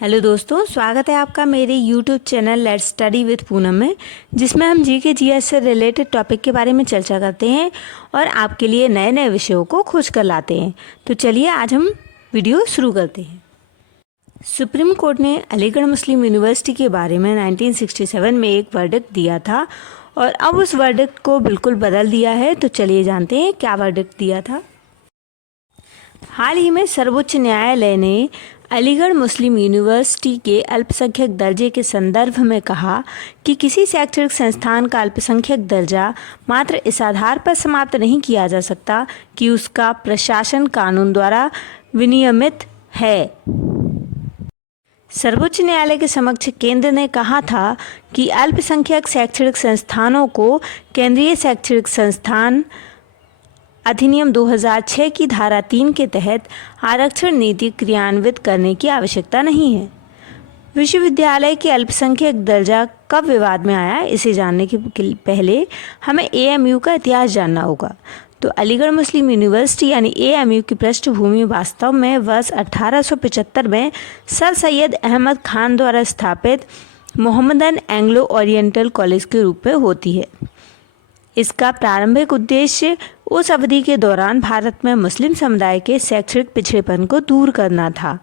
Hello दोस्तों, स्वागत है आपका मेरे YouTube channel let's study with Poonam में, जिसमें हम जीके जीएस से रिलेटेड टॉपिक के बारे में चर्चा करते हैं और आपके लिए नए नए विषयों को खोज कर लाते हैं। तो चलिए आज हम वीडियो शुरू करते हैं। सुप्रीम कोर्ट ने अलीगढ़ मुस्लिम यूनिवर्सिटी के बारे में 1967 में एक वर्डिक्ट दिया था और अब उस वर्डिक्ट को बिल्कुल बदल दिया है। तो चलिए जानते हैं क्या वर्डिक्ट दिया था। हाल ही में सर्वोच्च न्यायालय ने अलीगढ़ मुस्लिम यूनिवर्सिटी के अल्पसंख्यक दर्जे के संदर्भ में कहा कि किसी शैक्षणिक संस्थान का अल्पसंख्यक दर्जा मात्र इस आधार पर समाप्त नहीं किया जा सकता कि उसका प्रशासन कानून द्वारा विनियमित है। सर्वोच्च न्यायालय के समक्ष केंद्र ने कहा था कि अल्पसंख्यक शैक्षणिक संस्थानों को केंद्रीय शैक्षणिक संस्थान अधिनियम 2006 की धारा 3 के तहत आरक्षण नीति क्रियान्वित करने की आवश्यकता नहीं है। विश्वविद्यालय के अल्पसंख्यक दर्जा कब विवाद में आया, इसे जानने के पहले हमें एएमयू का इतिहास जानना होगा। तो अलीगढ़ मुस्लिम यूनिवर्सिटी यानी एएमयू की पृष्ठभूमि वास्तव में वर्ष 1875 में सर सैयद अहमद खान द्वारा स्थापित मोहम्मदन एंग्लो ओरिएंटल कॉलेज के रूप में होती है। इसका प्रारंभिक उद्देश्य उस अवधि के दौरान भारत में मुस्लिम समुदाय के शैक्षणिक पिछड़ेपन को दूर करना था।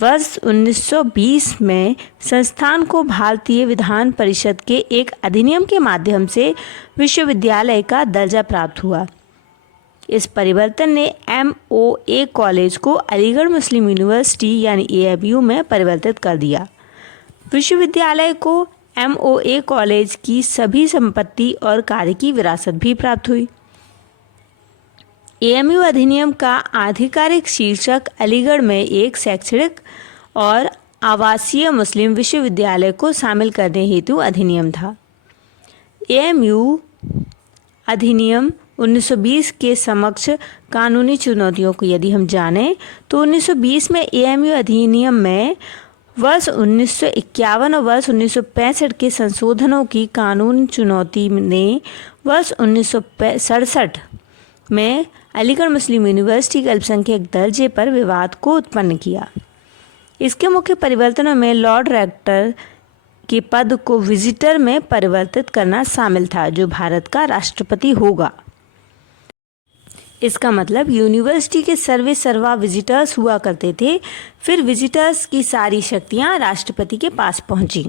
वर्ष 1920 में संस्थान को भारतीय विधान परिषद के एक अधिनियम के माध्यम से विश्वविद्यालय का दर्जा प्राप्त हुआ। इस परिवर्तन ने एमओए कॉलेज को अलीगढ़ मुस्लिम यूनिवर्सिटी यानी एएमयू में परिवर्तित कर दिया। विश्वविद्यालय को एमओए कॉलेज की सभी संपत्ति और कार्य की विरासत भी प्राप्त हुई। एएमयू अधिनियम का आधिकारिक शीर्षक अलीगढ़ में एक शैक्षणिक और आवासीय मुस्लिम विश्वविद्यालय को शामिल करने हेतु अधिनियम था। एएमयू अधिनियम 1920 के समक्ष कानूनी चुनौतियों को यदि हम जानें तो 1920 में एएमयू अधिनियम में वर्ष 1951 और वर्ष 1965 के संशोधनों की कानून चुनौती ने वर्ष 1967 में अलीगढ़ मुस्लिम यूनिवर्सिटी के अल्पसंख्यक दर्जे पर विवाद को उत्पन्न किया। इसके मुख्य परिवर्तनों में लॉर्ड रेक्टर के पद को विजिटर में परिवर्तित करना शामिल था, जो भारत का राष्ट्रपति होगा। इसका मतलब यूनिवर्सिटी के सर्वे सर्वा विजिटर्स हुआ करते थे, फिर विजिटर्स की सारी शक्तियां राष्ट्रपति के पास पहुंची।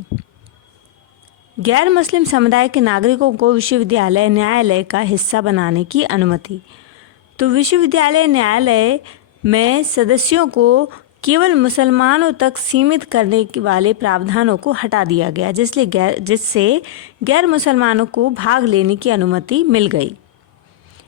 गैर मुस्लिम समुदाय के नागरिकों को विश्वविद्यालय न्यायालय का हिस्सा बनाने की अनुमति। तो विश्वविद्यालय न्यायालय में सदस्यों को केवल मुसलमानों तक सीमित करने वाले प्रावधानों को हटा दिया गया, जिससे गैर मुसलमानों को भाग लेने की अनुमति मिल गई।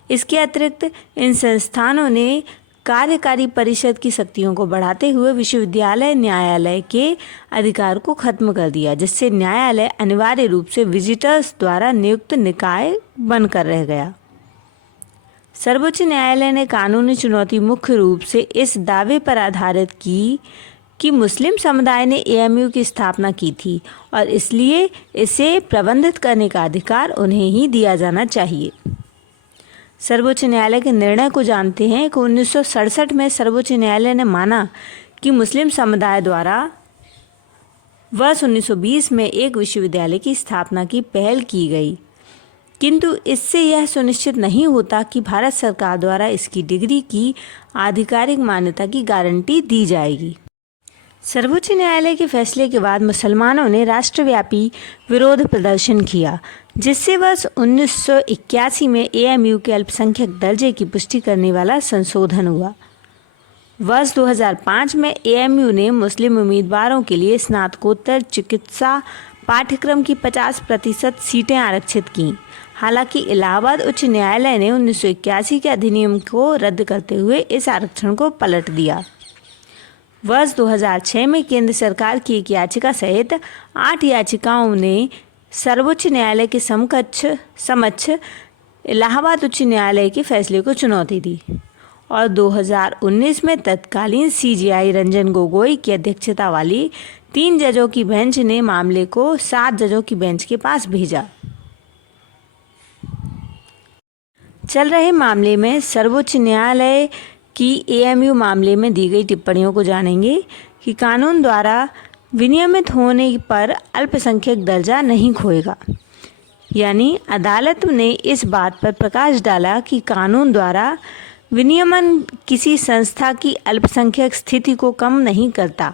इसके अतिरिक्त इन संस्थानों ने कार्यकारी परिषद की शक्तियों को बढ़ाते हुए विश्वविद्यालय न्यायालय के अधिकार को खत्म कर दिया, जिससे न्यायालय अनिवार्य रूप से विजिटर्स द्वारा नियुक्त निकाय बनकर रह गया। सर्वोच्च न्यायालय ने कानूनी चुनौती मुख्य रूप से इस दावे पर आधारित की कि मुस्लिम समुदाय ने एएमयू की स्थापना की थी और इसलिए इसे प्रबंधित करने का अधिकार उन्हें ही दिया जाना चाहिए। सर्वोच्च न्यायालय के निर्णय को जानते हैं कि 1967 में सर्वोच्च न्यायालय ने माना कि मुस्लिम समुदाय द्वारा वर्ष 1920 में एक विश्वविद्यालय की स्थापना की पहल की गई, किंतु इससे यह सुनिश्चित नहीं होता कि भारत सरकार द्वारा इसकी डिग्री की आधिकारिक मान्यता की गारंटी दी जाएगी। सर्वोच्च न्यायालय के फैसले के बाद मुसलमानों ने राष्ट्रव्यापी विरोध प्रदर्शन किया, जिससे वर्ष 1981 में एएमयू के अल्पसंख्यक दर्जे की पुष्टि करने वाला संशोधन हुआ। वर्ष 2005 में एएमयू ने मुस्लिम उम्मीदवारों के लिए स्नातकोत्तर चिकित्सा पाठ्यक्रम की 50% सीटें आरक्षित कीं। हालांकि इलाहाबाद उच्च न्यायालय ने 1981 के अधिनियम को रद्द करते हुए इस आरक्षण को पलट दिया। वर्ष 2006 में केंद्र सरकार की एक याचिका सहित 8 याचिकाओं ने सर्वोच्च न्यायालय के समक्ष इलाहाबाद उच्च न्यायालय के फैसले को चुनौती दी और 2019 में तत्कालीन सीजेआई रंजन गोगोई की अध्यक्षता वाली 3 जजों की बेंच ने मामले को 7 जजों की बेंच के पास भेजा। चल रहे मामले में सर्वोच्च न्यायालय की एएमयू मामले में दी गई टिप्पणियों को जानेंगे कि कानून द्वारा विनियमित होने पर अल्पसंख्यक दर्जा नहीं खोएगा। यानी अदालत ने इस बात पर प्रकाश डाला कि कानून द्वारा विनियमन किसी संस्था की अल्पसंख्यक स्थिति को कम नहीं करता।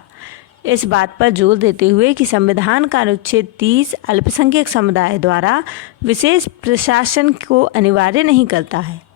इस बात पर जोर देते हुए कि संविधान का अनुच्छेद 30 अल्पसंख्यक समुदाय द्वारा विशेष प्रशासन को अनिवार्य नहीं करता है।